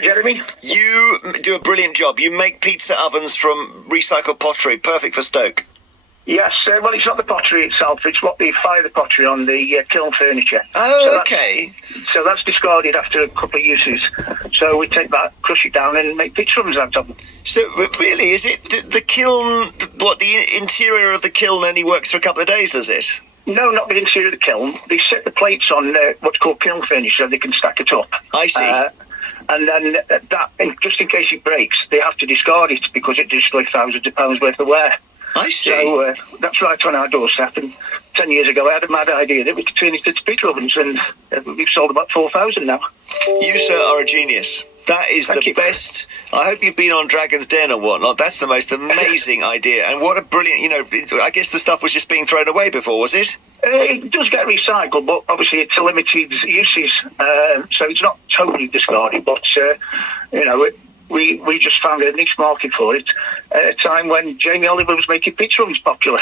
there, Jeremy. You do a brilliant job. You make pizza ovens from recycled pottery, perfect for Stoke. Yes, well, it's not the pottery itself, it's what they fire the pottery on, the kiln furniture. Oh, okay. So that's discarded after a couple of uses. So we take that, crush it down and make pizza ovens out of them. So really, is it the kiln, the interior of the kiln only works for a couple of days, does it? No, not the interior of the kiln. They set the plates on what's called kiln furniture so they can stack it up. I see. And then just in case it breaks, they have to discard it because it destroys thousands of pounds worth of wear. I see. So that's right on our doorstep. And 10 years ago, I had a mad idea that we could turn it into pizza ovens, and we've sold about 4,000 now. You, sir, are a genius. That is the best. I hope you've been on Dragon's Den or whatnot. That's the most amazing idea. And what a brilliant, I guess the stuff was just being thrown away before, was it? It does get recycled, but obviously it's a limited uses. So it's not totally discarded, but, we just found a niche market for it at a time when Jamie Oliver was making pizza ovens popular.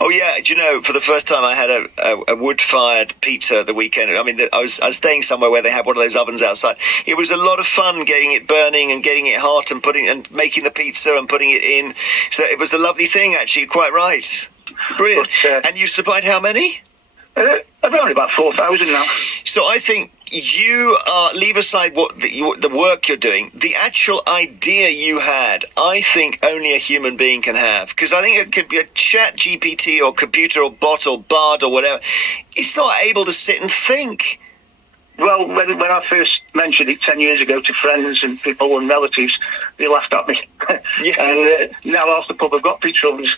Oh yeah, do you know? For the first time, I had a wood-fired pizza the weekend. I mean, I was staying somewhere where they had one of those ovens outside. It was a lot of fun getting it burning and getting it hot and making the pizza and putting it in. So it was a lovely thing, actually. Quite right. Brilliant. But, and you supplied how many? Only about 4,000 now. So I think you leave aside what the work you're doing, the actual idea you had, I think only a human being can have. Because I think it could be a chat GPT or computer or bot or bard or whatever. It's not able to sit and think. Well, when I first mentioned it 10 years ago to friends and people and relatives, they laughed at me. Yeah. And now half the pub have got pizza ovens.